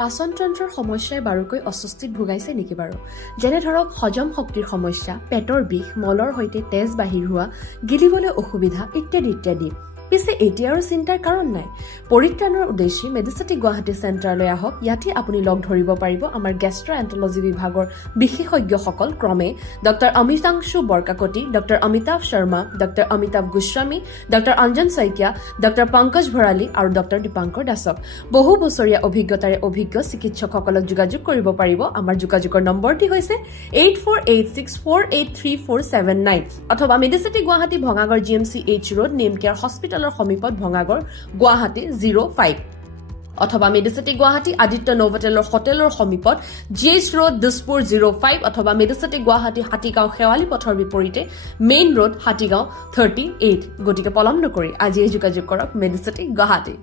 পাচনতন্ত্ৰৰ সমস্যাই বাৰুকৈ অস্বস্তিত ভুগাইছে নেকি বাৰু? যেনে ধৰক হজম শক্তিৰ সমস্যা, পেটৰ বিষ, মলৰ সৈতে তেজ বাহিৰ হোৱা, গিলিবলৈ অসুবিধা ইত্যাদি ইত্যাদি। পিছে এতিয়া আৰু চিন্তাৰ কাৰণ নাই। পৰিত্ৰাণৰ উদ্দেশ্যে মেডিচিটি গুৱাহাটী চেণ্টাৰলৈ আহক। ইয়াতে আপুনি লগ ধৰিব পাৰিব আমাৰ গেষ্ট্ৰ'এণ্ট্ৰলজি বিভাগৰ বিশেষজ্ঞসকল ক্ৰমে doctor Amitanshu Borkakoti, doctor Amitabh Sharma, doctor Amitabh Goswami, doctor Anjan Saikia, doctor Pankaj Bharali আৰু ডক্টৰ দীপাংকৰ দাসক। বহু বছৰীয়া অভিজ্ঞতাৰে অভিজ্ঞ চিকিৎসকসকলক যোগাযোগ কৰিব পাৰিব। আমাৰ যোগাযোগৰ নম্বৰটি হৈছে 8486483479 অথবা Medicity Guwahati Bhangagarh GMCH road Nemcare হস্পিটেলৰ সমীপত ভঙাগড় গুৱাহাটী 05 অথবা মেডিচিটি গুৱাহাটী আদিত্য নোভোটেলৰ হোটেলৰ সমীপত GH ৰোড দিছপুৰ 05 অথবা মেডিচিটি গুৱাহাটী হাতীগাঁও শেৱালী পথৰ বিপৰীতে মেইন ৰোড হাতীগাঁও 38। গতিকে পলম নকৰি আজিয়ে যোগাযোগ কৰক মেডিচিটি গুৱাহাটী।